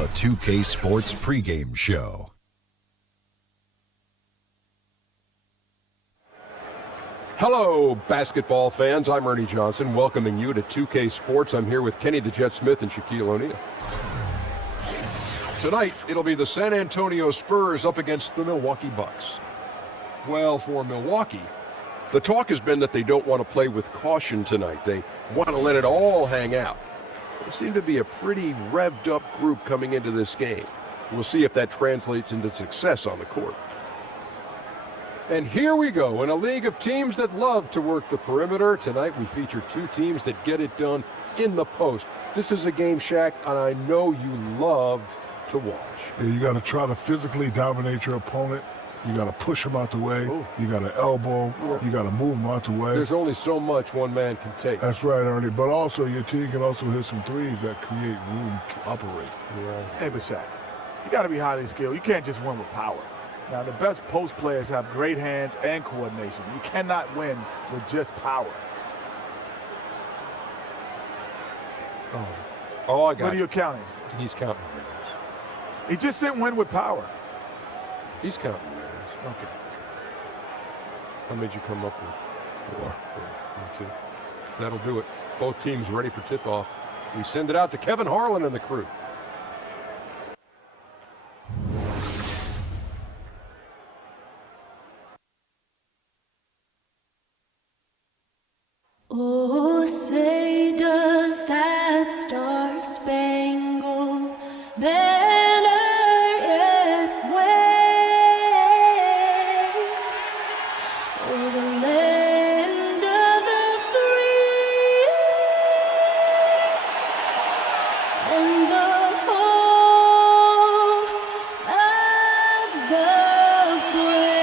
The 2K Sports pregame show. Hello, basketball fans. I'm Ernie Johnson, welcoming you to 2K Sports. I'm here with Kenny the Jet Smith and Shaquille O'Neal. Tonight, it'll be the San Antonio Spurs up against the Milwaukee Bucks. Well, for Milwaukee, the talk has been that they don't want to play with caution tonight. They want to let it all hang out. They seem to be a pretty revved up group coming into this game. We'll see if that translates into success on the court. And here we go, in a league of teams that love to work the perimeter. Tonight we feature two teams that get it done in the post. This is a game, Shaq, and I know you love to watch. Yeah, you got to try to physically dominate your opponent. You got to push him out the way. Ooh. You got to elbow. You got to move him out the way. There's only so much one man can take. That's right, Ernie. But also, your team can also hit some threes that create room to operate. Yeah. Hey, but Shaq, you got to be highly skilled. You can't just win with power. Now, the best post players have great hands and coordination. You cannot win with just power. Oh, I got What are it. you counting? He's counting. He just didn't win with power. He's counting. Okay. How many did you come up with? 4. Me too. That'll do it. Both teams ready for tip-off. We send it out to Kevin Harlan and the crew. Oh, say does that star-spangled banner yet wave o'er the land of the free and the home of the brave?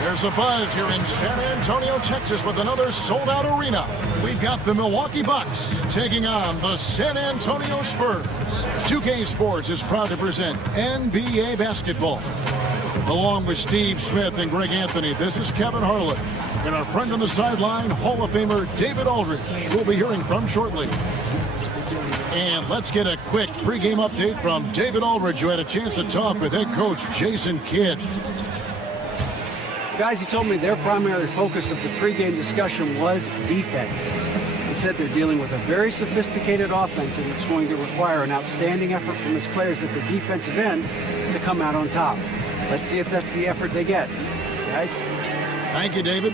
There's a buzz here in San Antonio, Texas with another sold-out arena. We've got the Milwaukee Bucks taking on the San Antonio Spurs. 2K Sports is proud to present NBA basketball. Along with Steve Smith and Greg Anthony, this is Kevin Harlan. And our friend on the sideline, Hall of Famer David Aldridge, we'll be hearing from shortly. And let's get a quick pregame update from David Aldridge, who had a chance to talk with head coach Jason Kidd. Guys, he told me their primary focus of the pregame discussion was defense. He said they're dealing with a very sophisticated offense, and it's going to require an outstanding effort from his players at the defensive end to come out on top. Let's see if that's the effort they get. Guys? Thank you, David.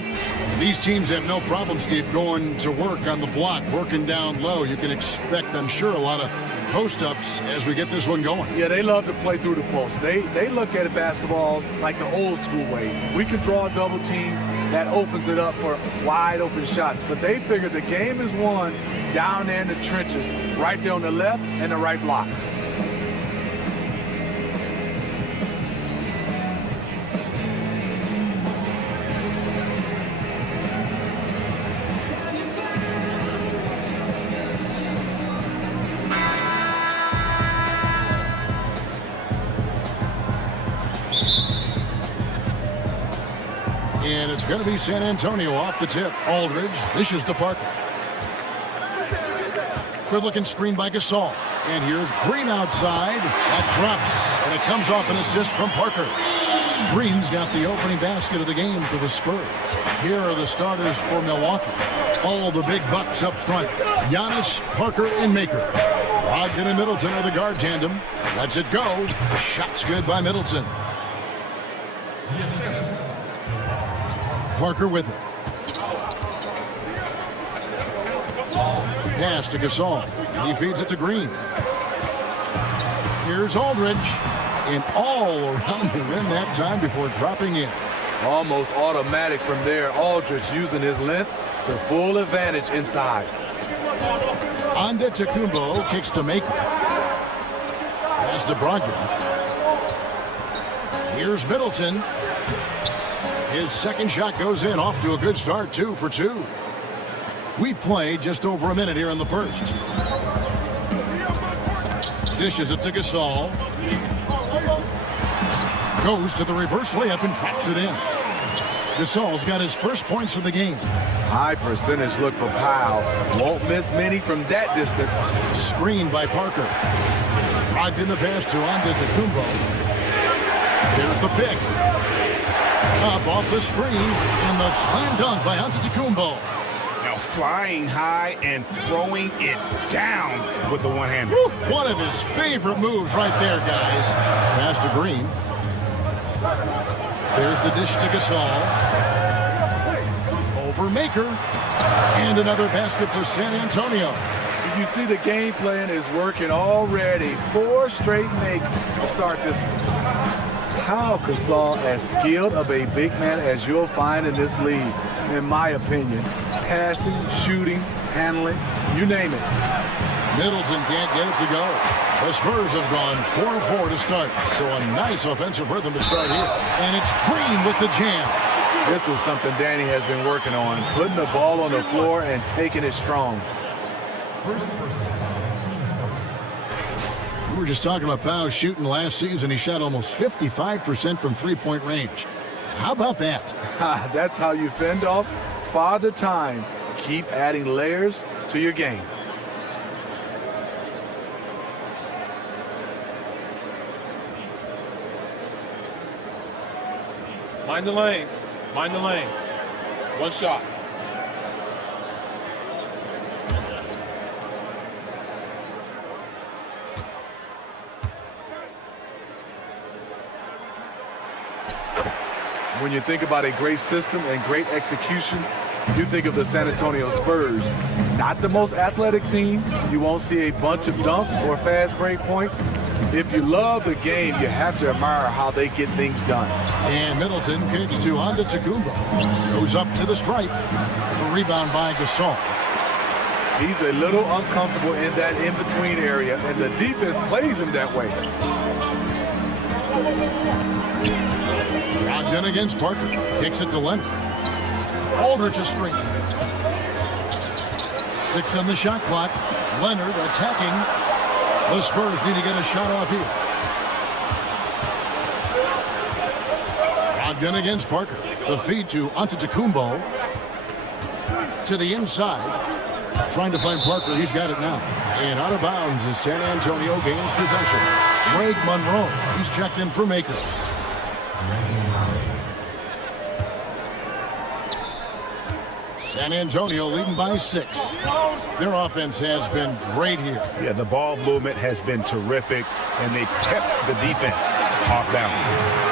These teams have no problem, Steve, going to work on the block, working down low. You can expect, I'm sure, a lot of post-ups as we get this one going. Yeah, they love to play through the post. They look at basketball like the old school way. We can draw a double team that opens it up for wide open shots. But they figure the game is won down there in the trenches, right there on the left and the right block. And it's going to be San Antonio off the tip. Aldridge dishes to Parker. Good-looking screen by Gasol. And here's Green outside. That drops, and it comes off an assist from Parker. Green's got the opening basket of the game for the Spurs. Here are the starters for Milwaukee. All the big bucks up front. Giannis, Parker, and Maker. Brogdon and Middleton are the guard tandem. Lets it go. Shot's good by Middleton. Parker with it. Pass to Gasol. He feeds it to Green. Here's Aldridge. And all around the rim that time before dropping in. Almost automatic from there. Aldridge using his length to full advantage inside. Antetokounmpo kicks to Maker. Pass to Brogdon. Here's Middleton. His second shot goes in, off to a good start, 2 for 2. We've played just over a minute here in the first. Dishes it to Gasol. Goes to the reverse layup and drops it in. Gasol's got his first points of the game. High percentage look for Powell. Won't miss many from that distance. Screened by Parker. Brogdon the pass to Antetokounmpo. Here's the pick. Up off the screen, and the slam dunk by Antetokounmpo. Now flying high and throwing it down with the one-hander. One of his favorite moves right there, guys. Pass to Green. There's the dish to Gasol. Over Maker. And another basket for San Antonio. You see the game plan is working already. 4 straight makes to start this one. How Gasol as skilled of a big man as you'll find in this league, in my opinion. Passing, shooting, handling, you name it. Middleton can't get it to go. The Spurs have gone 4-4 to start. So a nice offensive rhythm to start here. And it's Green with the jam. This is something Danny has been working on. Putting the ball on the floor and taking it strong. We were just talking about Powell shooting last season. He shot almost 55% from three-point range. How about that? That's how you fend off Father Time. Keep adding layers to your game. Mind the lanes. Mind the lanes. One shot. When you think about a great system and great execution, you think of the San Antonio Spurs. Not the most athletic team. You won't see a bunch of dunks or fast break points. If you love the game, you have to admire how they get things done. And Middleton kicks to Antetokounmpo. Goes up to the stripe. The rebound by Gasol. He's a little uncomfortable in that in-between area, and the defense plays him that way. Brogdon against Parker. Kicks it to Leonard. Aldridge a screen. 6 on the shot clock. Leonard attacking. The Spurs need to get a shot off here. Brogdon against Parker. The feed to Antetokounmpo. To the inside. Trying to find Parker. He's got it now. And out of bounds as San Antonio gains possession. Greg Monroe. He's checked in for Maker. San Antonio leading by 6. Their offense has been great here. Yeah, the ball movement has been terrific, and they've kept the defense off balance.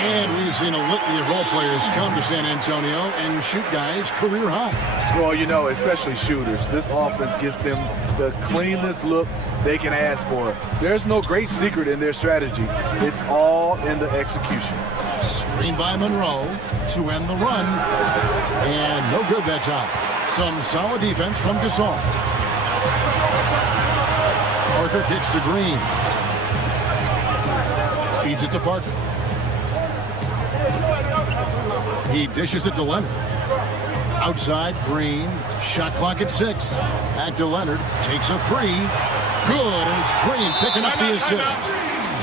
And we've seen a litany of role players come to San Antonio and shoot guys career highs. Well, you know, especially shooters. This offense gives them the cleanest look they can ask for. There's no great secret in their strategy. It's all in the execution. Screen by Monroe to end the run. And no good that time. Some solid defense from Gasol. Parker kicks to Green. Feeds it to Parker. He dishes it to Leonard. Outside, Green. Shot clock at 6. Back to Leonard. Takes a 3. Good, and it's Green picking up the assist.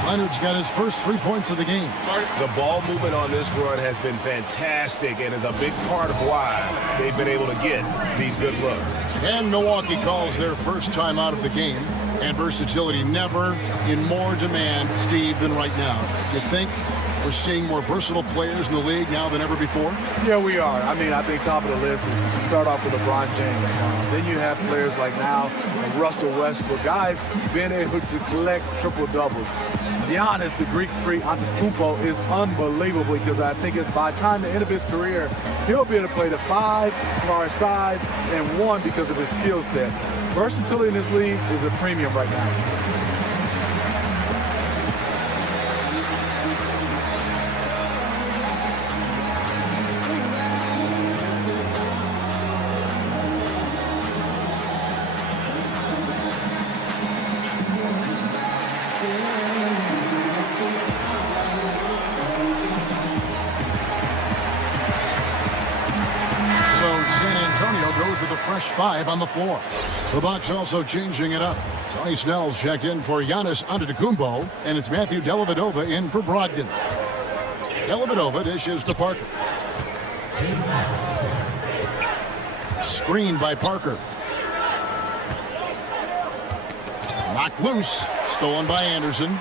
Leonard's got his first 3 points of the game. The ball movement on this run has been fantastic and is a big part of why they've been able to get these good looks. And Milwaukee calls their first time out of the game. And versatility never in more demand, Steve, than right now. You think we're seeing more versatile players in the league now than ever before? Yeah, we are. I mean, I think top of the list is you start off with LeBron James. Then you have players like now Russell Westbrook, guys being able to collect triple-doubles. Giannis, the Greek freak, Antetokounmpo is unbelievable because I think by the time the end of his career, he'll be able to play the 5 for our size and 1 because of his skill set. Versatility in this league is a premium right now. Fresh 5 on the floor. The Bucks also changing it up. Tony Snell's checked in for Giannis Antetokounmpo, and it's Matthew Dellavedova in for Brogdon. Dellavedova dishes to Parker. Screen by Parker. Knocked loose. Stolen by Anderson.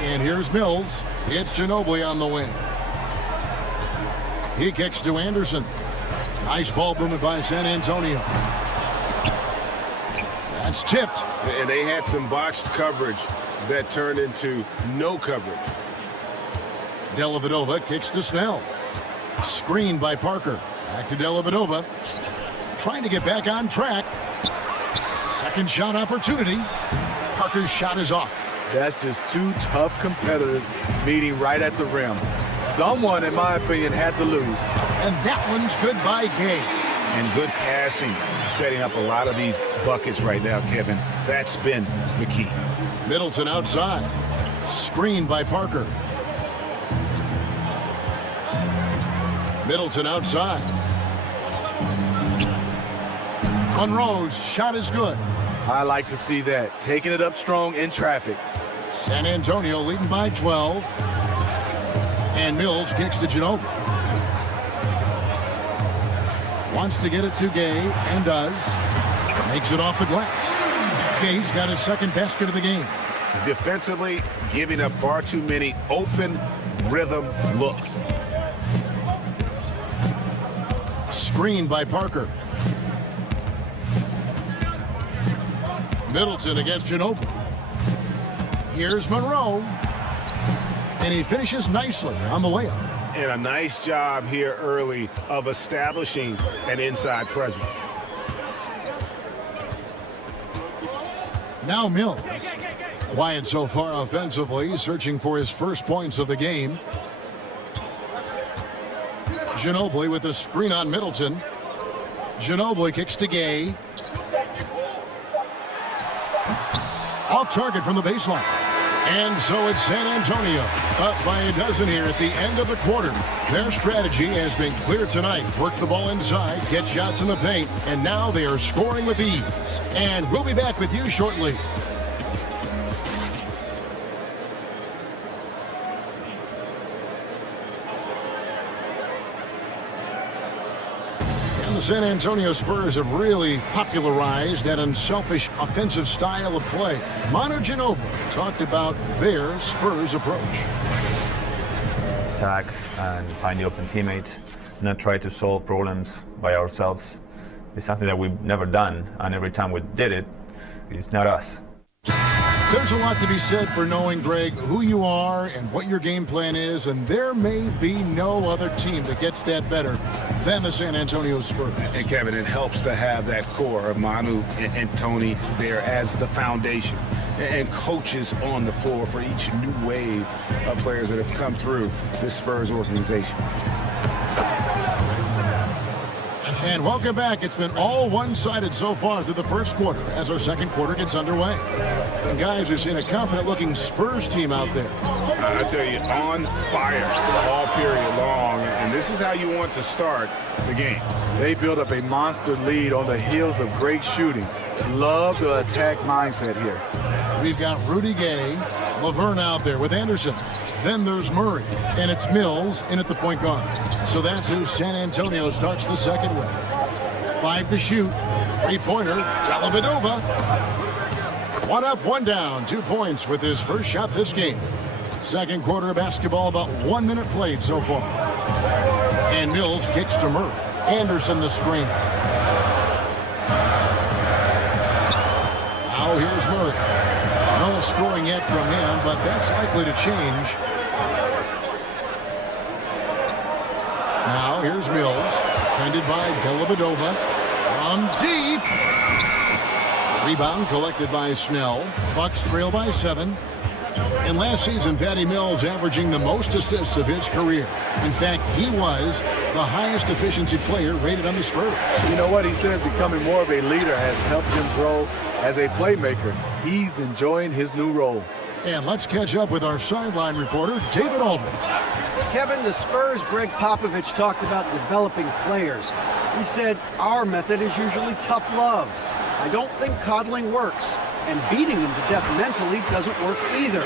And here's Mills. It's Ginobili on the wing. He kicks to Anderson. Nice ball movement by San Antonio. That's tipped. And they had some botched coverage that turned into no coverage. Dellavedova kicks to Snell. Screen by Parker. Back to Dellavedova. Trying to get back on track. Second shot opportunity. Parker's shot is off. That's just two tough competitors meeting right at the rim. Someone, in my opinion, had to lose. And that one's good by Gay. And good passing, setting up a lot of these buckets right now, Kevin. That's been the key. Middleton outside. Screen by Parker. Middleton outside. Monroe's shot is good. I like to see that. Taking it up strong in traffic. San Antonio leading by 12. And Mills kicks to Ginobili. Wants to get it to Gay, and does. Makes it off the glass. Gay's got his second basket of the game. Defensively, giving up far too many open rhythm looks. Screen by Parker. Middleton against Ginobili. Here's Monroe. And he finishes nicely on the layup. And a nice job here early of establishing an inside presence. Now Mills. Quiet so far offensively, searching for his first points of the game. Ginobili with a screen on Middleton. Ginobili kicks to Gay. Off target from the baseline. And so it's San Antonio up by a dozen here at the end of the quarter. Their strategy has been clear tonight. Work the ball inside, get shots in the paint, and now they are scoring with ease. And we'll be back with you shortly. The San Antonio Spurs have really popularized that unselfish offensive style of play. Manu Ginobili talked about their Spurs approach. Attack and find the open teammate, not try to solve problems by ourselves. It's something that we've never done, and every time we did it, it's not us. There's a lot to be said for knowing, Greg, who you are and what your game plan is, and there may be no other team that gets that better than the San Antonio Spurs. And Kevin, it helps to have that core of Manu and Tony there as the foundation, and coaches on the floor for each new wave of players that have come through this Spurs organization. And welcome back. It's been all one-sided so far through the first quarter as our second quarter gets underway. And guys, we've seen a confident-looking Spurs team out there. I tell you, on fire all period long, and this is how you want to start the game. They built up a monster lead on the heels of great shooting. Love the attack mindset here. We've got Rudy Gay, Laverne out there with Anderson. Then there's Murray, and it's Mills in at the point guard. So that's who San Antonio starts the second with. 5 to shoot. Three-pointer, Dellavedova. 1 up, 1 down. 2 points with his first shot this game. Second quarter of basketball, about 1 minute played so far. And Mills kicks to Murray. Anderson the screen. Now here's Murray. No scoring yet from him, but that's likely to change. Now here's Mills, defended by Dellavedova. From deep. Rebound collected by Snell. Bucks trail by 7. And last season, Patty Mills averaging the most assists of his career. In fact, he was the highest efficiency player rated on the Spurs. You know what? He says becoming more of a leader has helped him grow as a playmaker. He's enjoying his new role. And let's catch up with our sideline reporter, David Aldridge. Kevin, the Spurs' Greg Popovich talked about developing players. He said, our method is usually tough love. I don't think coddling works, and beating them to death mentally doesn't work either.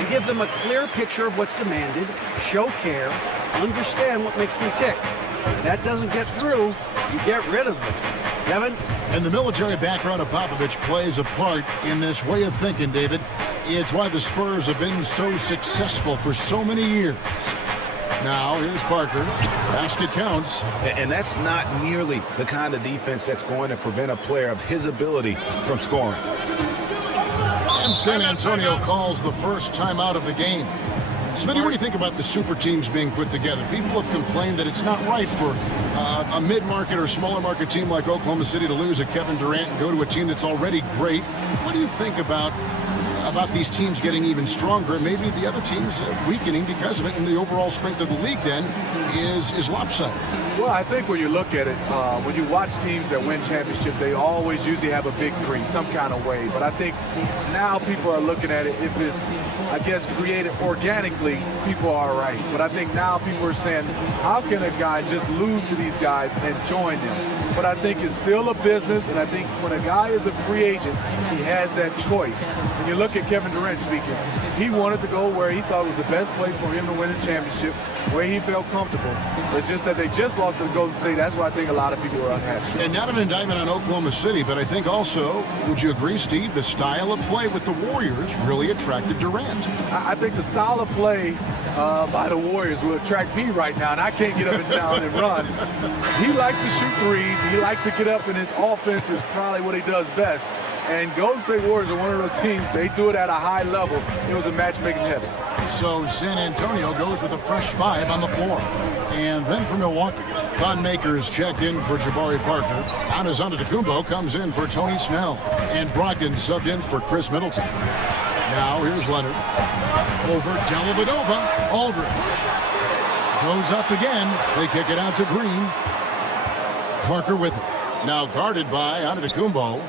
You give them a clear picture of what's demanded, show care, understand what makes them tick. If that doesn't get through, you get rid of them. Kevin? And the military background of Popovich plays a part in this way of thinking, David. It's why the Spurs have been so successful for so many years. Now, here's Parker. Basket counts. And that's not nearly the kind of defense that's going to prevent a player of his ability from scoring. And San Antonio calls the first timeout of the game. Smitty, what do you think about the super teams being put together? People have complained that it's not right for a mid-market or smaller market team like Oklahoma City to lose a Kevin Durant and go to a team that's already great. What do you think about these teams getting even stronger, and maybe the other teams weakening because of it, and the overall strength of the league then is lopsided? Well, I think when you look at it, when you watch teams that win championship, they always usually have a big three, some kind of way. But I think now people are looking at it, if it's, I guess, created organically, people are right. But I think now people are saying, how can a guy just lose to these guys and join them? But I think it's still a business, and I think when a guy is a free agent, he has that choice. When you look at Kevin Durant speaking, he wanted to go where he thought was the best place for him to win a championship, where he felt comfortable. It's just that they just lost to the Golden State. That's why I think a lot of people are unhappy. And not an indictment on Oklahoma City, but I think also, would you agree, Steve, the style of play with the Warriors really attracted Durant? I think the style of play by the Warriors will attract me right now, and I can't get up and down and run. He likes to shoot threes. He likes to get up, and his offense is probably what he does best. And Golden State Warriors are one of those teams, they do it at a high level. It was a match made in heaven. So San Antonio goes with a fresh 5 on the floor. And then for Milwaukee, Thon Maker's checked in for Jabari Parker. Giannis Antetokounmpo comes in for Tony Snell. And Brogdon subbed in for Chris Middleton. Now here's Leonard. Over Dellavedova. Aldridge. Goes up again. They kick it out to Green. Parker with it. Now guarded by Antetokounmpo.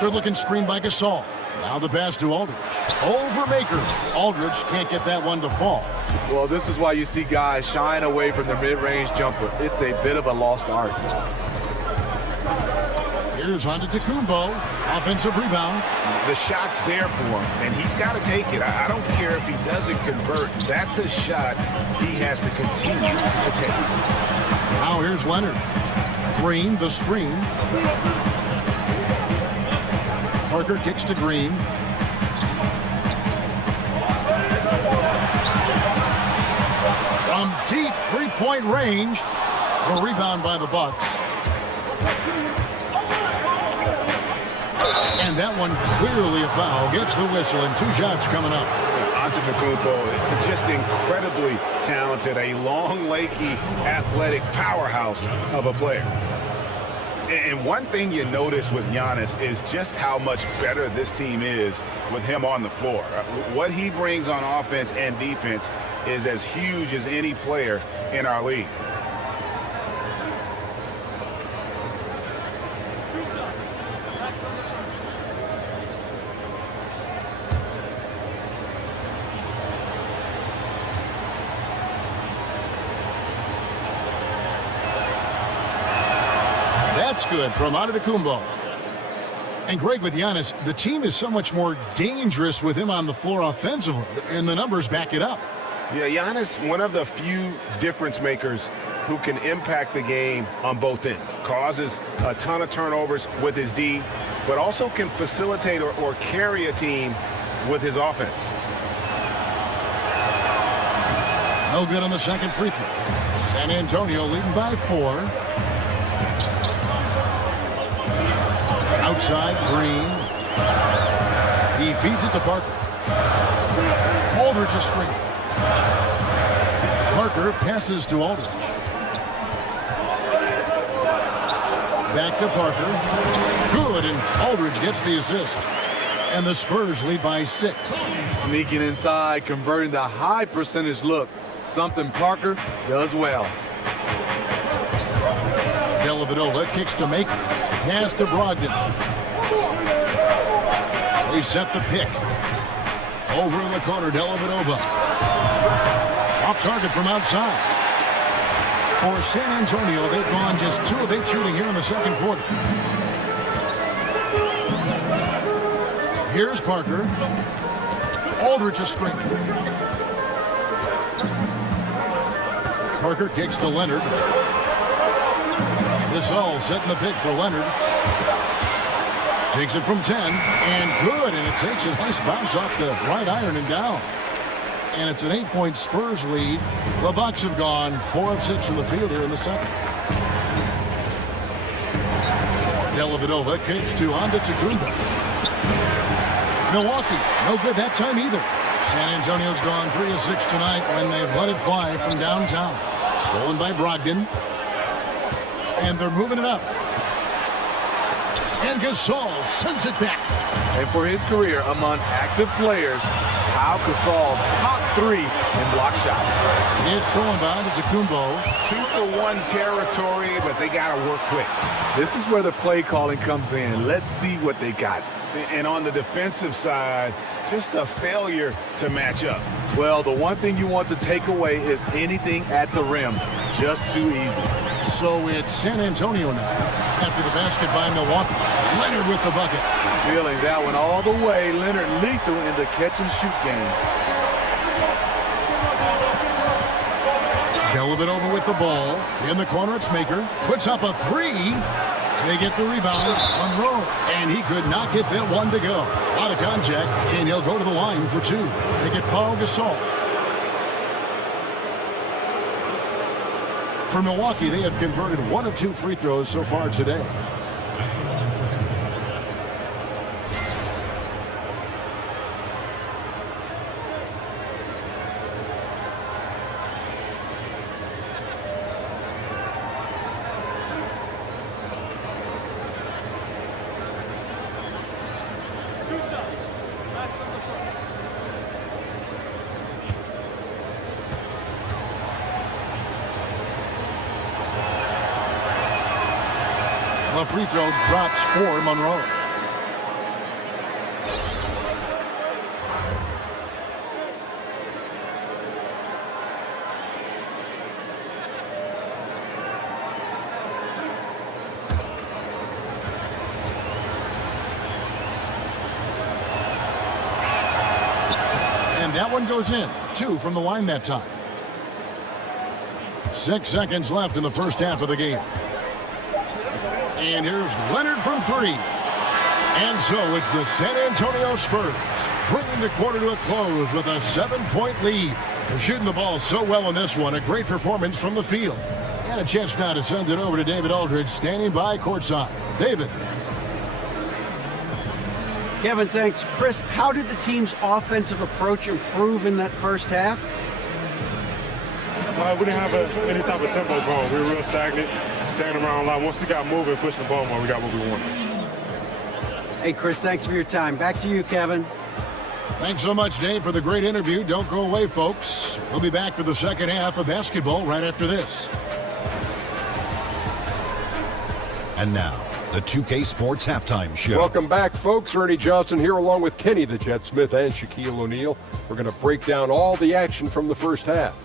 Good looking screen by Gasol. Now the pass to Aldridge. Over Maker. Aldridge can't get that one to fall. Well, this is why you see guys shying away from their mid-range jumper. It's a bit of a lost art. Here's Antetokounmpo. Offensive rebound. The shot's there for him, and he's got to take it. I don't care if he doesn't convert. That's a shot he has to continue to take. Now here's Leonard. Green, the screen. Parker kicks to Green. From deep three-point range, the rebound by the Bucks. And that one clearly a foul. Gets the whistle, and 2 shots coming up. Antetokounmpo is just incredibly talented, a long, lanky, athletic powerhouse of a player. And one thing you notice with Giannis is just how much better this team is with him on the floor. What he brings on offense and defense is as huge as any player in our league. That's good from Antetokounmpo. And great with Giannis. The team is so much more dangerous with him on the floor offensively, and the numbers back it up. Yeah, Giannis, one of the few difference makers who can impact the game on both ends. Causes a ton of turnovers with his D, but also can facilitate or carry a team with his offense. No good on the second free throw. San Antonio leading by 4. Outside, Green. He feeds it to Parker. Aldridge a screen. Parker passes to Aldridge. Back to Parker. Good, and Aldridge gets the assist. And the Spurs lead by 6. Sneaking inside, converting the high percentage look. Something Parker does well. Dellavedova kicks to Maker. Pass to Brogdon. They set the pick. Over in the corner, Dellavedova. Off target from outside. For San Antonio, they've gone just 2 of 8 shooting here in the second quarter. Here's Parker. Aldridge a screen. Parker kicks to Leonard. Gasol setting the pick for Leonard. Takes it from 10, and good, and it takes a nice bounce off the right iron and down. And it's an 8-point Spurs lead. The Bucks have gone 4 of 6 from the field here in the second. Dellavedova kicks to Antetokounmpo. Milwaukee, no good that time either. San Antonio's gone 3 of 6 tonight when they've let it fly from downtown. Stolen by Brogdon. And they're moving it up. And Gasol sends it back. And for his career among active players, Pau Gasol top 3 in block shots. It's stolen by Antetokounmpo. 2-for-1 territory, but they got to work quick. This is where the play calling comes in. Let's see what they got. And on the defensive side, just a failure to match up. Well, the one thing you want to take away is anything at the rim. Just too easy. So it's San Antonio now. After the basket by Milwaukee. Leonard with the bucket. Feeling that one all the way. Leonard lethal in the catch-and-shoot game. Dellavedova with the ball. In the corner, it's Maker. Puts up a 3. They get the rebound. Monroe. And he could not get that one to go. Out of contact, and he'll go to the line for 2. They get Pau Gasol. For Milwaukee, they have converted 1 of 2 free throws so far today. The free throw drops for Monroe. And that one goes in. 2 from the line that time. 6 seconds left in the first half of the game. And here's Leonard from 3. And so it's the San Antonio Spurs bringing the quarter to a close with a 7-point lead. They're shooting the ball so well in this one. A great performance from the field. And a chance now to send it over to David Aldridge standing by courtside. David. Kevin, thanks. Chris, how did the team's offensive approach improve in that first half? We didn't have any type of tempo going. We were real stagnant. Standing around a lot. Once we got moving, pushing the ball more, we got what we wanted. Hey, Chris, thanks for your time. Back to you, Kevin. Thanks so much, Dave, for the great interview. Don't go away, folks. We'll be back for the second half of basketball right after this. And now, the 2K Sports Halftime Show. Welcome back, folks. Ernie Johnson here along with Kenny the Jet Smith and Shaquille O'Neal. We're going to break down all the action from the first half.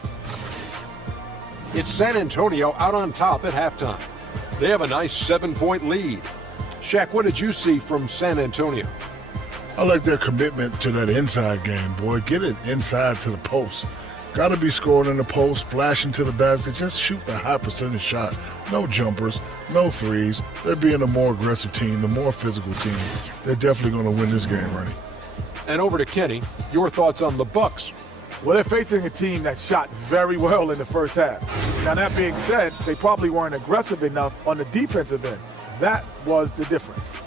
It's San Antonio out on top at halftime. They have a nice 7-point lead. Shaq, what did you see from San Antonio? I like their commitment to that inside game, boy. Get it inside to the post. Got to be scoring in the post, splashing to the basket. Just shoot the high percentage shot. No jumpers, no threes. They're being a more aggressive team, the more physical team. They're definitely going to win this game, Ernie. And over to Kenny. Your thoughts on the Bucks? Well, they're facing a team that shot very well in the first half. Now, that being said, they probably weren't aggressive enough on the defensive end. That was the difference.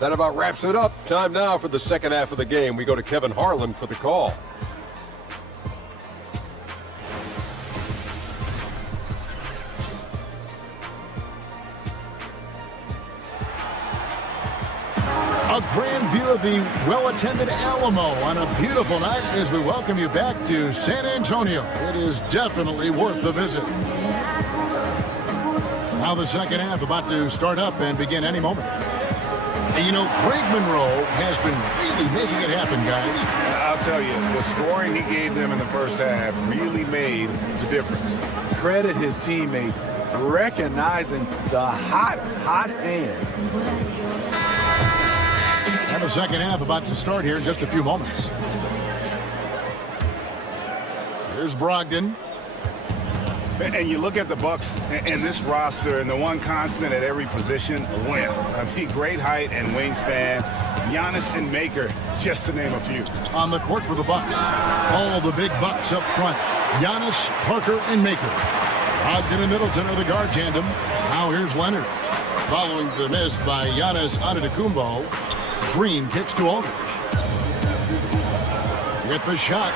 That about wraps it up. Time now for the second half of the game. We go to Kevin Harlan for the call. A grand view of the well-attended Alamo on a beautiful night as we welcome you back to San Antonio. It is definitely worth the visit. Now the second half about to start up and begin any moment. And you know, Greg Monroe has been really making it happen, guys. I'll tell you, the scoring he gave them in the first half really made the difference. Credit his teammates. recognizing the hot hand. And the second half about to start here in just a few moments. Here's Brogdon. And you look at the Bucks and this roster, and the one constant at every position, length. I mean, great height and wingspan. Giannis and Maker, just to name a few. On the court for the Bucks. All the big Bucks up front. Giannis, Parker, and Maker. Brogdon and Middleton are the guard tandem. Now here's Leonard. Following the miss by Giannis Antetokounmpo, Green kicks to Aldridge. With the shot,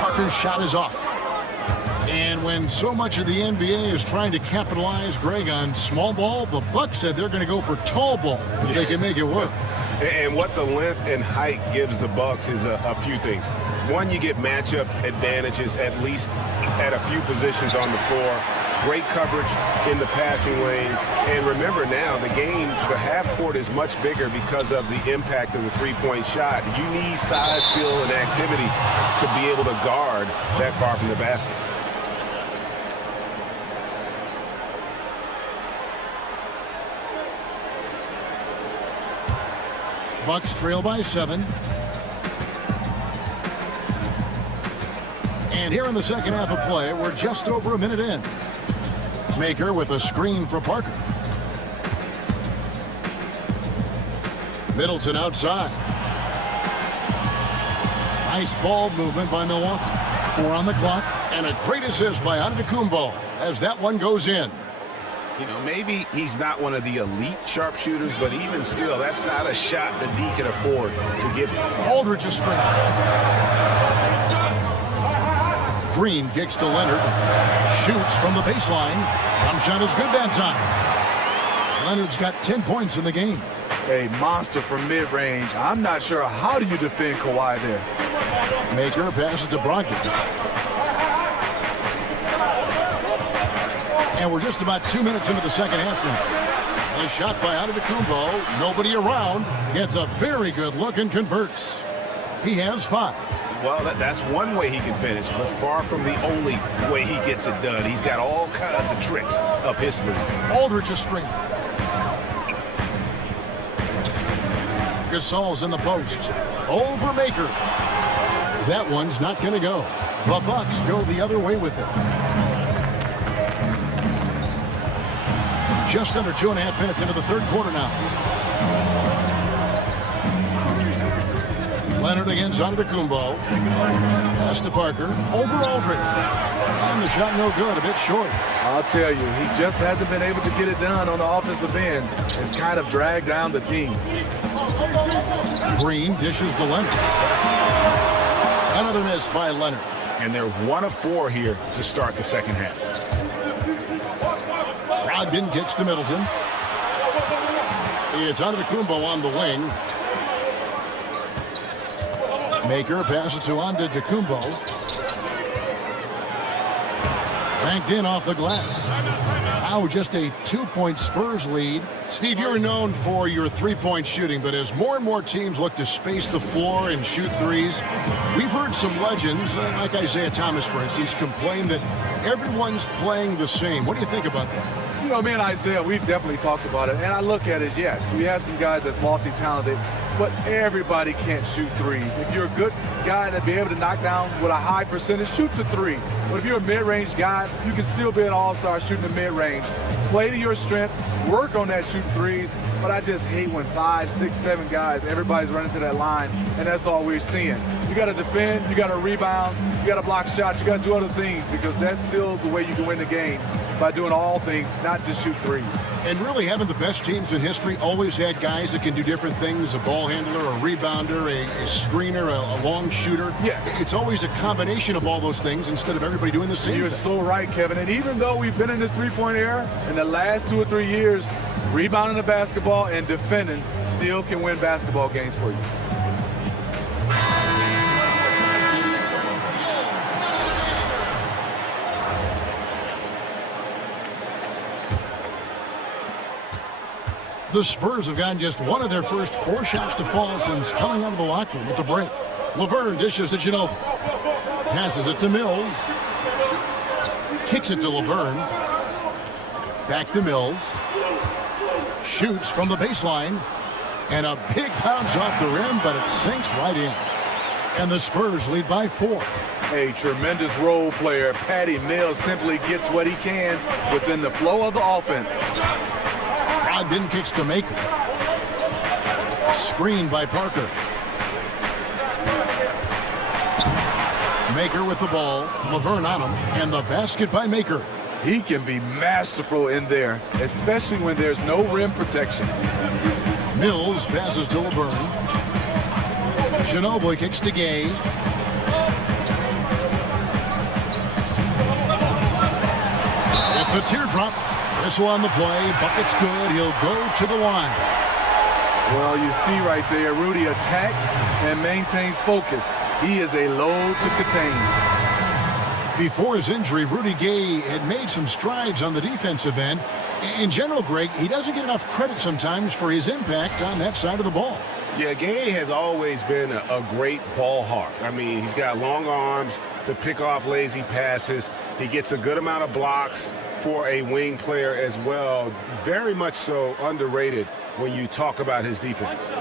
Parker's shot is off. And when so much of the NBA is trying to capitalize, Greg, on small ball, the Bucks said they're going to go for tall ball if they can make it work. And what the length and height gives the Bucks is a few things. One, you get matchup advantages at least at a few positions on the floor. Great coverage in the passing lanes. And remember now, the half court is much bigger because of the impact of the three-point shot. You need size, skill, and activity to be able to guard that far from the basket. Bucks trail by 7. And here in the second half of play, we're just over a minute in. Maker with a screen for Parker. Middleton outside. Nice ball movement by Milwaukee. 4 on the clock, and a great assist by Antetokounmpo as that one goes in. You know, maybe he's not one of the elite sharpshooters, but even still, that's not a shot that D can afford to give him. Aldridge a screen. Green kicks to Leonard. Shoots from the baseline. Jump shot is good that time. Leonard's got 10 points in the game. A monster from mid-range. I'm not sure how do you defend Kawhi there. Maker passes to Brogdon. And we're just about 2 minutes into the second half now. A shot by Antetokounmpo. Nobody around. Gets a very good look and converts. He has 5. Well, that's one way he can finish, but far from the only way he gets it done. He's got all kinds of tricks up his sleeve. Aldridge a screen. Gasol's in the post. Over Maker. That one's not going to go. The Bucks go the other way with it. Just under 2.5 minutes into the third quarter now. Leonard against Antetokounmpo. Pass to Parker. Over Aldridge. And the shot no good. A bit short. I'll tell you, he just hasn't been able to get it done on the offensive end. It's kind of dragged down the team. Green dishes to Leonard. Another miss by Leonard. And they're 1 of 4 here to start the second half. Brogdon kicks to Middleton. It's Antetokounmpo on the wing. Maker passes to Antetokounmpo. Banked in off the glass. Now just a 2-point Spurs lead. Steve, you're known for your three-point shooting, but as more and more teams look to space the floor and shoot threes, we've heard some legends, like Isaiah Thomas, for instance, complain that everyone's playing the same. What do you think about that? You know, me and Isaiah, we've definitely talked about it, and I look at it, yes, we have some guys that's multi-talented, but everybody can't shoot threes. If you're a good guy that be able to knock down with a high percentage, shoot the three. But if you're a mid-range guy, you can still be an all-star shooting the mid-range. Play to your strength, work on that shooting threes, but I just hate when 5, 6, 7 guys, everybody's running to that line, and that's all we're seeing. You got to defend, you got to rebound, you got to block shots, you got to do other things, because that's still the way you can win the game, by doing all things, not just shoot threes. And really, having the best teams in history always had guys that can do different things, a ball handler, a rebounder, a screener, a long shooter. Yeah, it's always a combination of all those things instead of everybody doing the same You're thing. so right, Kevin. And even though we've been in this three-point era, in the last 2 or 3 years, rebounding the basketball and defending still can win basketball games for you. The Spurs have gotten just one of their first 4 shots to fall since coming out of the locker room at the break. Laverne dishes to Ginobili. Passes it to Mills. Kicks it to Laverne. Back to Mills. Shoots from the baseline. And a big bounce off the rim, but it sinks right in. And the Spurs lead by 4. A tremendous role player. Patty Mills simply gets what he can within the flow of the offense. Brogdon kicks to Maker. Screen by Parker. Maker with the ball. Laverne on him. And the basket by Maker. He can be masterful in there, especially when there's no rim protection. Mills passes to Laverne. Ginobili kicks to Gay. At the teardrop. Whistle on the play. Bucket's good. He'll go to the line. Well, you see right there, Rudy attacks and maintains focus. He is a load to contain. Before his injury, Rudy Gay had made some strides on the defensive end. In general, Greg, he doesn't get enough credit sometimes for his impact on that side of the ball. Yeah, Gay has always been a great ball hawk. I mean, he's got long arms to pick off lazy passes. He gets a good amount of blocks for a wing player as well. Very much so underrated when you talk about his defense.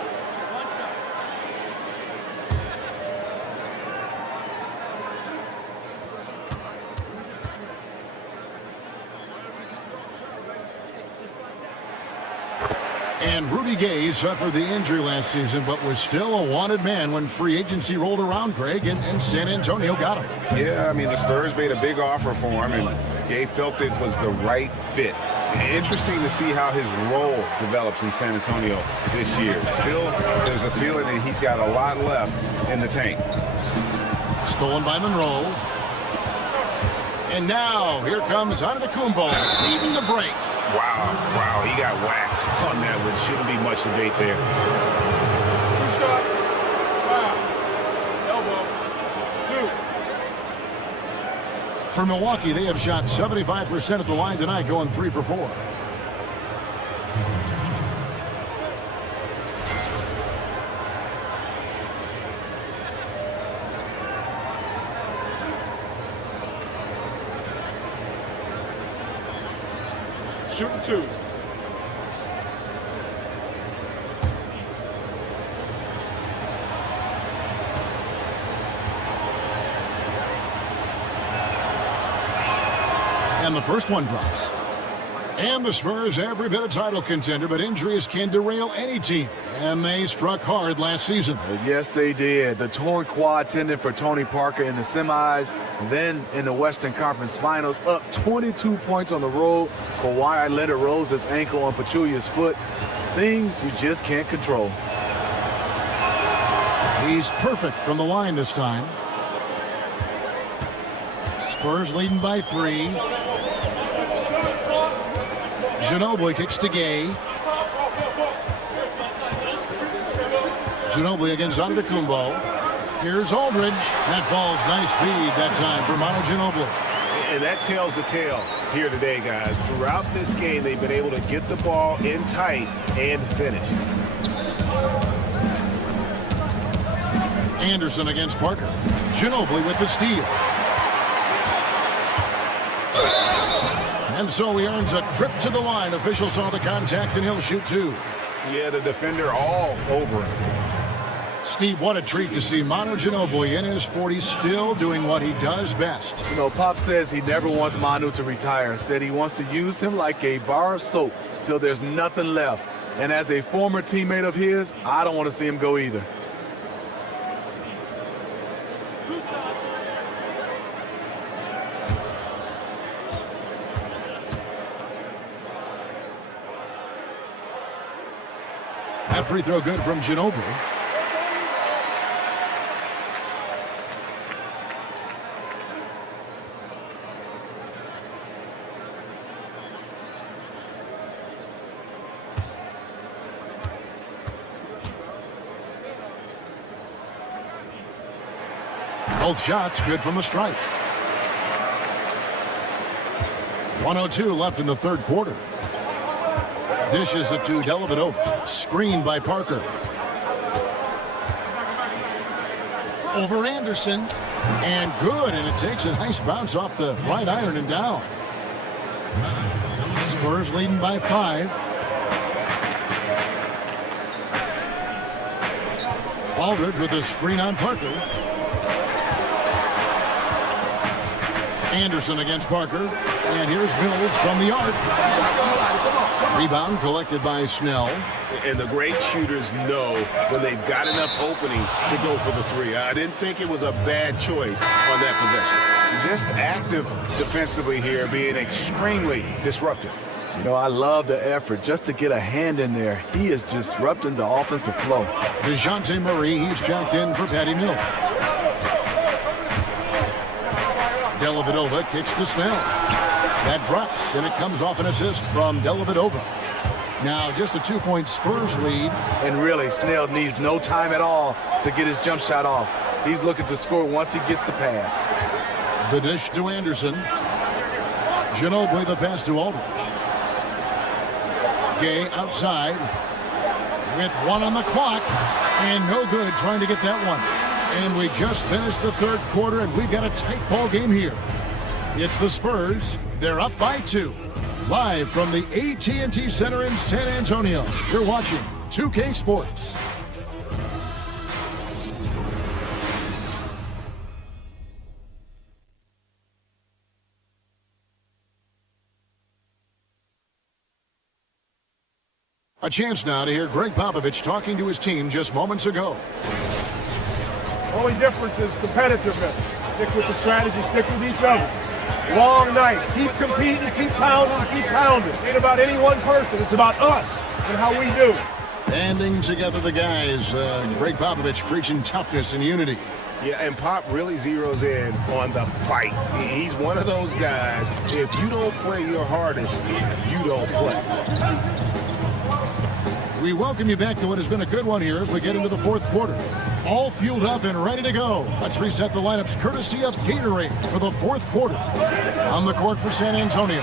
And Rudy Gay suffered the injury last season, but was still a wanted man when free agency rolled around, Greg, and San Antonio got him. Yeah, I mean, the Spurs made a big offer for him, and Gay felt it was the right fit. Interesting to see how his role develops in San Antonio this year. Still, there's a feeling that he's got a lot left in the tank. Stolen by Monroe. And now, here comes Antetokounmpo, leading the break. Wow, he got whacked on that one. Shouldn't be much debate there. 2 shots. Foul. Elbow. 2. For Milwaukee, they have shot 75% at the line tonight, going 3 for 4. Shooting 2. And the first one drops. And the Spurs every bit a title contender, but injuries can derail any team. And they struck hard last season. Yes, they did. The torn quad tendon for Tony Parker in the semis, then in the Western Conference Finals, up 22 points on the road. Kawhi Leonard rolls his ankle on Pachulia's foot. Things you just can't control. He's perfect from the line this time. Spurs leading by 3. Ginobili kicks to Gay. Ginobili against Antetokounmpo. Here's Aldridge. That falls. Nice feed that time for Manu Ginobili. And that tells the tale here today, guys. Throughout this game, they've been able to get the ball in tight and finish. Anderson against Parker. Ginobili with the steal. And so he earns a trip to the line. Officials saw the contact, and he'll shoot 2. Yeah, the defender all over him. Steve, what a treat to see Manu Ginobili in his 40s still doing what he does best. You know, Pop says he never wants Manu to retire. Said he wants to use him like a bar of soap till there's nothing left. And as a former teammate of his, I don't want to see him go either. That free throw good from Ginobili. Both shots good from the stripe. 1:02 left in the third quarter. Dishes it to Dellavedova. Screened by Parker. Over Anderson. And good. And it takes a nice bounce off the right iron and down. Spurs leading by 5. Aldridge with a screen on Parker. Anderson against Parker. And here's Mills from the arc. Rebound collected by Snell. And the great shooters know when they've got enough opening to go for the three. I didn't think it was a bad choice on that possession. Just active defensively here, being extremely disruptive. You know, I love the effort just to get a hand in there. He is disrupting the offensive flow. DeJounte Murray, he's checked in for Patty Mills. Dellavedova kicks to Snell. That drops, and it comes off an assist from Dellavedova. Now just a 2-point Spurs lead. And really, Snell needs no time at all to get his jump shot off. He's looking to score once he gets the pass. The dish to Anderson. Ginobili the pass to Aldridge. Gay outside with 1 on the clock, and no good trying to get that one. And we just finished the third quarter, and we've got a tight ball game here. It's the Spurs. They're up by 2. Live from the AT&T Center in San Antonio, you're watching 2K Sports. A chance now to hear Greg Popovich talking to his team just moments ago. Only difference is competitiveness. Stick with the strategy, stick with each other. Long night. Keep competing, keep pounding, keep pounding. It ain't about any one person. It's about us and how we do. Banding together the guys. Greg Popovich preaching toughness and unity. Yeah, and Pop really zeroes in on the fight. He's one of those guys, if you don't play your hardest, you don't play. We welcome you back to what has been a good one here as we get into the fourth quarter. All fueled up and ready to go. Let's reset the lineups courtesy of Gatorade for the fourth quarter. On the court for San Antonio.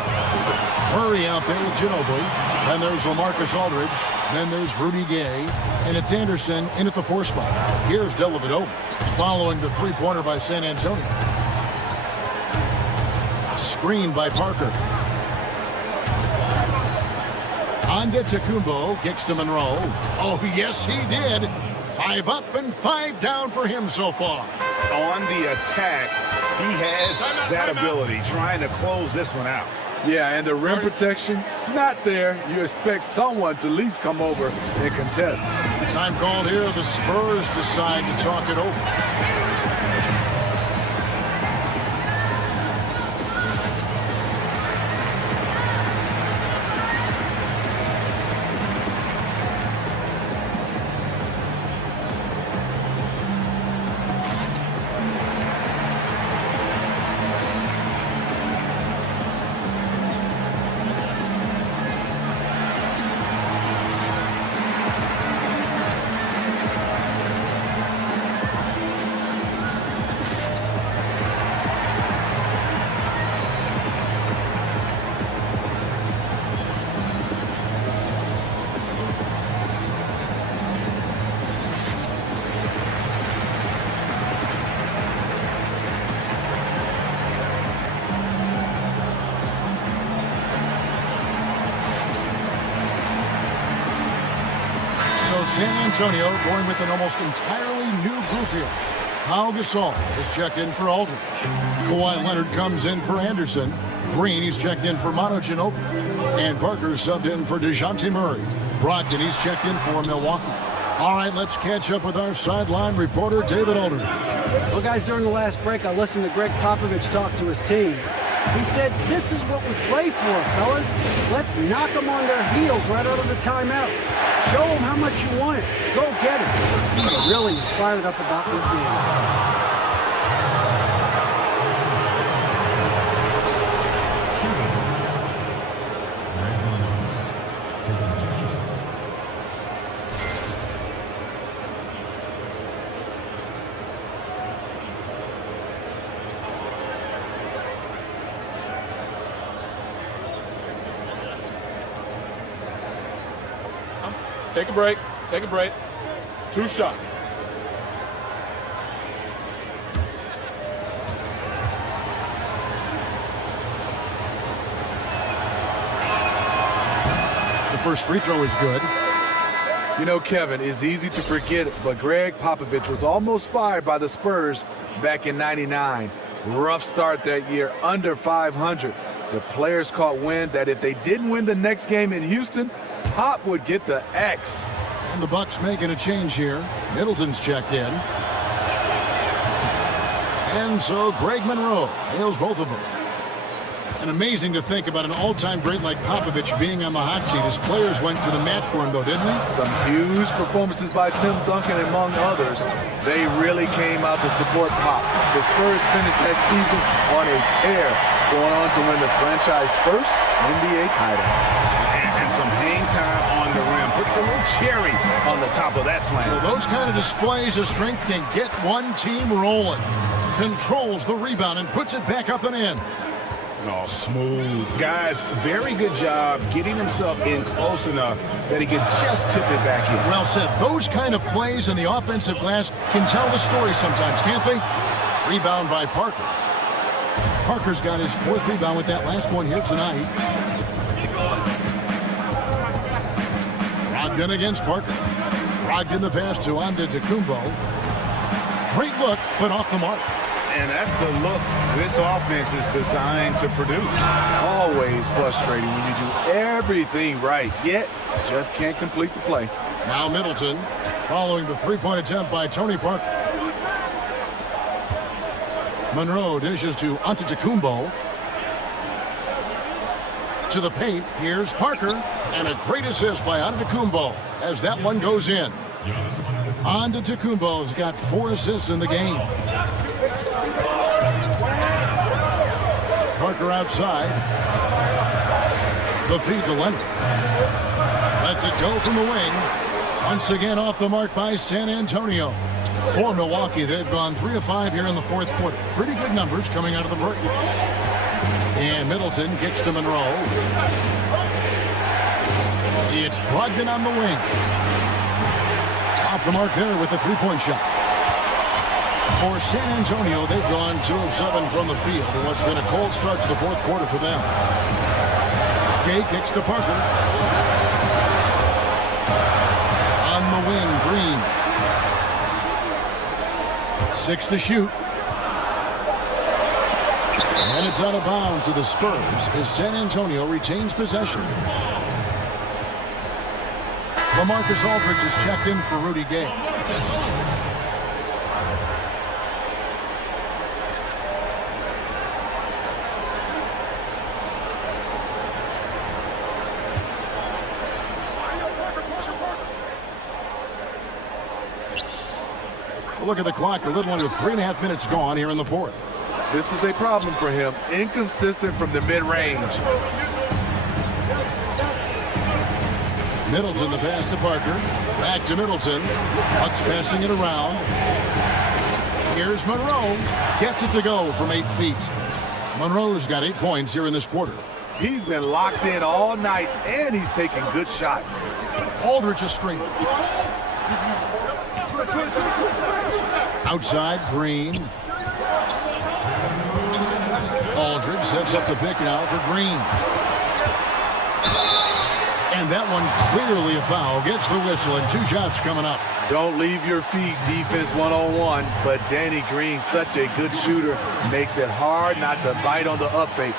Murray out there with Ginobili. Then there's LaMarcus Aldridge. Then there's Rudy Gay. And it's Anderson in at the 4 spot. Here's Dellavedova following the three-pointer by San Antonio. Screened by Parker. Antetokounmpo kicks to Monroe. Oh, yes, he did. 5 up and 5 down for him so far. On the attack, he has that ability, trying to close this one out. Yeah, and the rim protection, not there. You expect someone to at least come over and contest. Time called here. The Spurs decide to talk it over. San Antonio going with an almost entirely new group here. Pau Gasol is checked in for Aldridge. Kawhi Leonard comes in for Anderson. Green, he's checked in for Manu Ginobili. And Parker subbed in for DeJounte Murray. Brogdon, he's checked in for Milwaukee. All right, let's catch up with our sideline reporter, David Aldridge. Well, guys, during the last break, I listened to Greg Popovich talk to his team. He said, this is what we play for, fellas. Let's knock them on their heels right out of the timeout. Show them how much you want it. Go get it. He really is fired up about this game. Take a break. Take a break. 2 shots. first free throw is good. You know, Kevin, it's easy to forget, but Greg Popovich was almost fired by the Spurs back in '99. Rough start that year, under 500. The players caught wind that if they didn't win the next game in Houston, Pop would get the X. And the Bucks making a change here. Middleton's checked in. And so Greg Monroe hails both of them. And amazing to think about an all-time great like Popovich being on the hot seat. His players went to the mat for him, though, didn't they? Some huge performances by Tim Duncan, among others. They really came out to support Pop. The Spurs finished that season on a tear, going on to win the franchise first NBA title. And some hang time on the rim. Puts a little cherry on the top of that slam. Well, those kind of displays of strength can get one team rolling. Controls the rebound and puts it back up and in. Oh, smooth. Guys, very good job getting himself in close enough that he could just tip it back in. Well said. Those kind of plays in the offensive glass can tell the story sometimes, can't they? Rebound by Parker. Parker's got his 4th rebound with that last one here tonight. Brogdon against Parker. Brogdon the pass to Antetokounmpo. Great look, but off the mark. And that's the look this offense is designed to produce. Always frustrating when you do everything right, yet just can't complete the play. Now Middleton, following the three-point attempt by Tony Parker. Monroe dishes to Antetokounmpo. To the paint, here's Parker, and a great assist by Antetokounmpo as that one goes in. Antetokounmpo's got 4 assists in the game. Parker outside. The feed to Leonard. Lets it go from the wing. Once again off the mark by San Antonio. For Milwaukee, they've gone 3 of 5 here in the 4th quarter. Pretty good numbers coming out of the break. And Middleton kicks to Monroe. It's Brogdon on the wing. Off the mark there with the 3-point shot. For San Antonio, they've gone 2 of 7 from the field in what's been a cold start to the 4th quarter for them. Gay kicks to Parker. On the wing, Green. 6 to shoot. And it's out of bounds to the Spurs as San Antonio retains possession. LaMarcus Aldridge is checked in for Rudy Gay. Look at the clock, a little under 3.5 minutes gone here in the 4th. This is a problem for him. Inconsistent from the mid-range. Middleton, the pass to Parker. Back to Middleton. Bucks passing it around. Here's Monroe. Gets it to go from 8 feet. Monroe's got 8 points here in this quarter. He's been locked in all night, and he's taking good shots. Aldridge a screen. Outside, Green. Aldridge sets up the pick now for Green. And that one clearly a foul. Gets the whistle, and 2 shots coming up. Don't leave your feet, defense one-on-one. But Danny Green, such a good shooter, makes it hard not to bite on the up fake.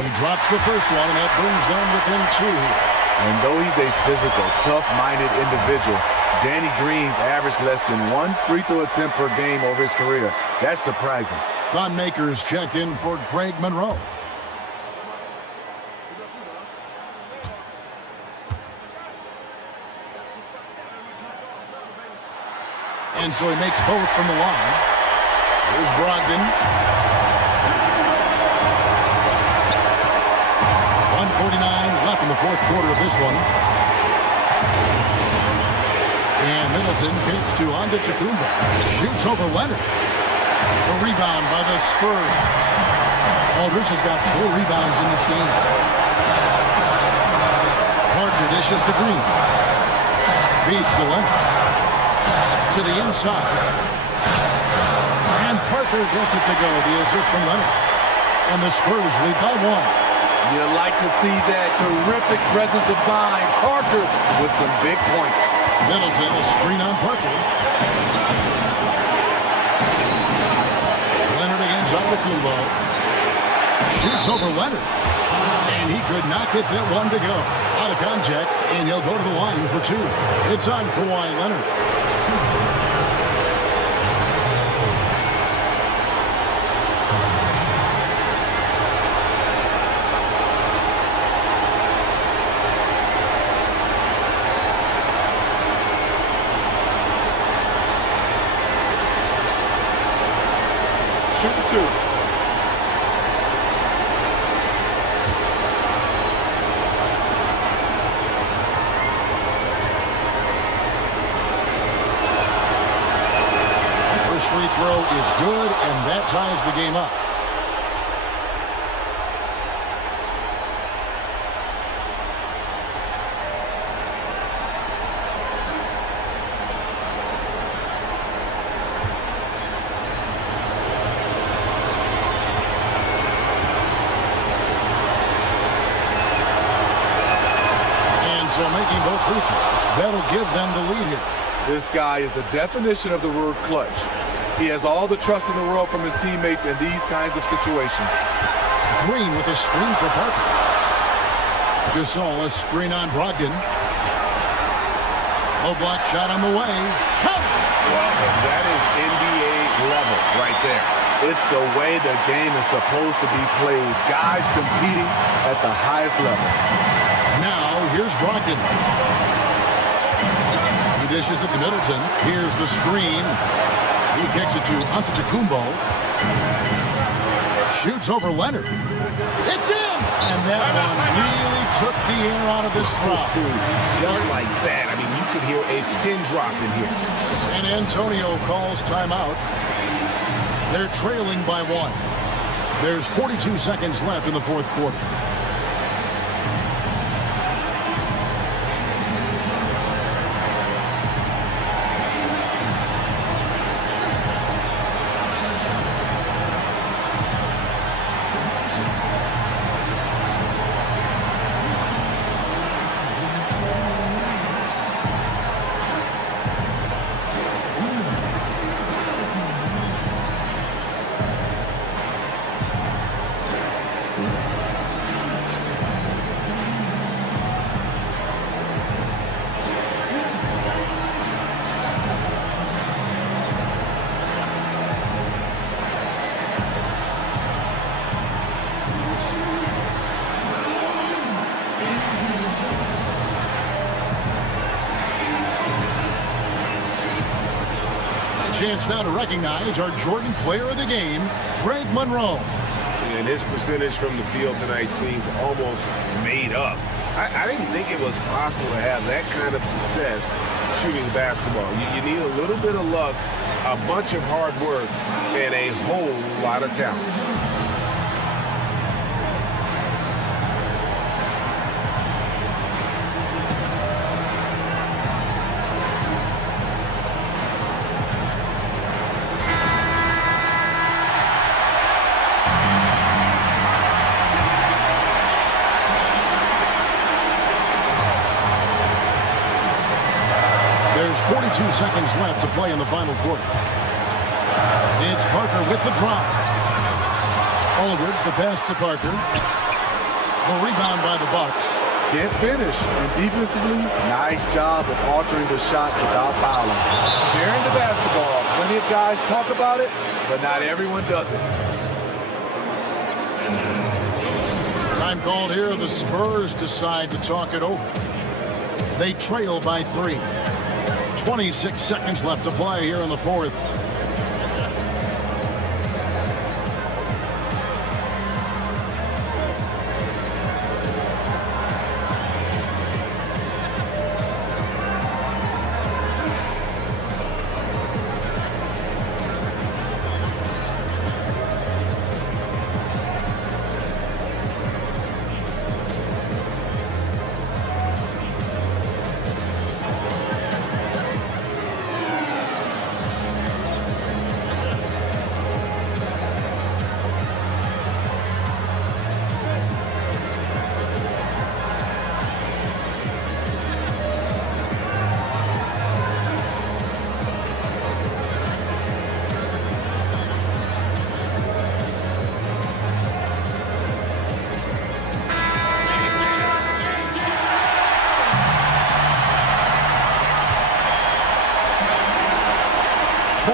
He drops the first one, and that brings them within 2 here. And though he's a physical, tough-minded individual, Danny Green's averaged less than 1 free throw attempt per game over his career. That's surprising. Thon Maker's checked in for Greg Monroe. And so he makes both from the line. Here's Brogdon. 1:49 left in the 4th quarter of this one. And Middleton kicks to Antetokounmpo. Shoots over Leonard. The rebound by the Spurs. Aldridge has got 4 rebounds in this game. Parker dishes to Green. Feeds to Leonard. To the inside. And Parker gets it to go. The assist from Leonard. And the Spurs lead by 1. You like to see that terrific presence of mind. Parker with some big points. Middleton, a screen on Parker. Leonard against Antetokounmpo. Shoots over Leonard. And he could not get that one to go. Out of contact, and he'll go to the line for 2. It's on Kawhi Leonard. Shoot the 2. First free throw is good, and that ties the game up. So making both free throws, that'll give them the lead here. This guy is the definition of the word clutch. He has all the trust in the world from his teammates in these kinds of situations. Green with a screen for Parker. Gasol, a screen on Brogdon. Low block shot on the way. Count! Well, that is NBA level right there. It's the way the game is supposed to be played. Guys competing at the highest level. Now, here's Brogdon. He dishes it to Middleton. Here's the screen. He kicks it to Antetokounmpo. Shoots over Leonard. It's in! And that one really took the air out of this crowd. Just like that. I mean, you could hear a pin drop in here. San Antonio calls timeout. They're trailing by 1. There's 42 seconds left in the fourth quarter. Chance now to recognize our Jordan Player of the Game, Greg Monroe. And his percentage from the field tonight seemed almost made up. I didn't think it was possible to have that kind of success shooting the basketball. You need a little bit of luck, a bunch of hard work, and a whole lot of talent. There's 42 seconds left to play in the final quarter. It's Parker with the drop. Aldridge, the pass to Parker. The rebound by the Bucks. Can't finish. And defensively, nice job of altering the shots without fouling. Sharing the basketball. Plenty of guys talk about it, but not everyone does it. Time called here. The Spurs decide to talk it over. They trail by 3. 26 seconds left to play here in the fourth.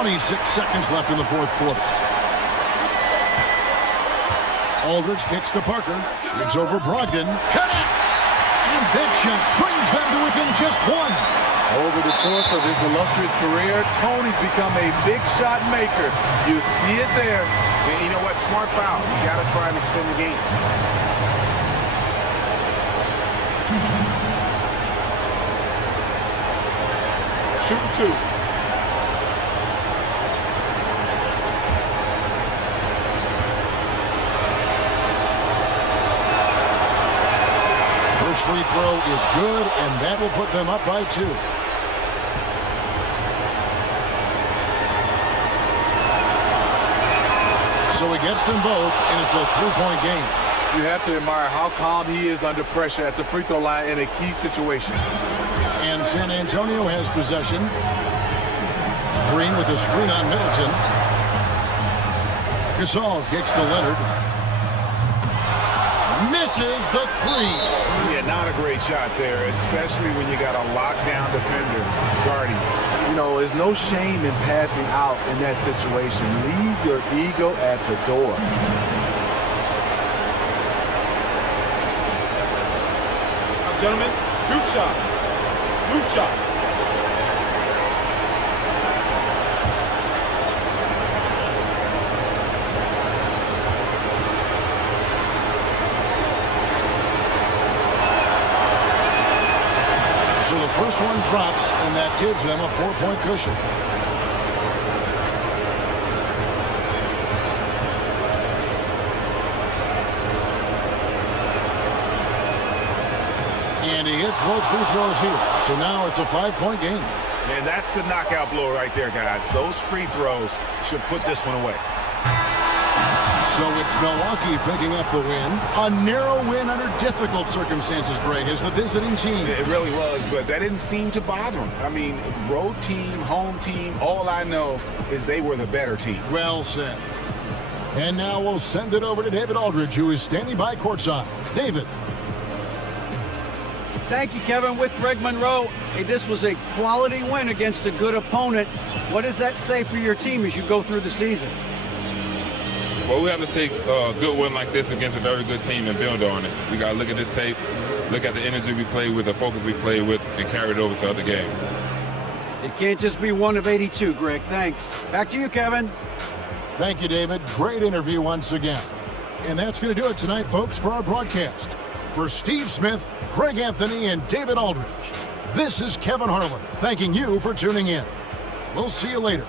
26 seconds left in the fourth quarter. Aldridge kicks to Parker. Shoots over Brogdon. Connects! And that shot brings them to within just one. Over the course of his illustrious career, Tony's become a big shot maker. You see it there. And you know what? Smart foul. You got to try and extend the game. Shooting two. First free throw is good, and that will put them up by 2. So he gets them both, and it's a 3-point game. You have to admire how calm he is under pressure at the free throw line in a key situation. And San Antonio has possession. Green with a screen on Middleton. Gasol kicks to Leonard. Misses the 3. Yeah, not a great shot there, especially when you got a lockdown defender guarding. You know, there's no shame in passing out in that situation. Leave your ego at the door. Now, gentlemen, truth shots. Loose shots. So the first one drops, and that gives them a 4-point cushion. And he hits both free throws here. So now it's a 5-point game. And that's the knockout blow right there, guys. Those free throws should put this one away. So it's Milwaukee picking up the win. A narrow win under difficult circumstances, Greg, as the visiting team. It really was, but that didn't seem to bother them. I mean, road team, home team, all I know is they were the better team. Well said. And now we'll send it over to David Aldridge, who is standing by courtside. David. Thank you, Kevin. With Greg Monroe, hey, this was a quality win against a good opponent. What does that say for your team as you go through the season? Well, we have to take a good win like this against a very good team and build on it. We got to look at this tape, look at the energy we play with, the focus we play with, and carry it over to other games. It can't just be one of 82, Greg. Thanks. Back to you, Kevin. Thank you, David. Great interview once again. And that's going to do it tonight, folks, for our broadcast. For Steve Smith, Craig Anthony, and David Aldridge, this is Kevin Harlan thanking you for tuning in. We'll see you later.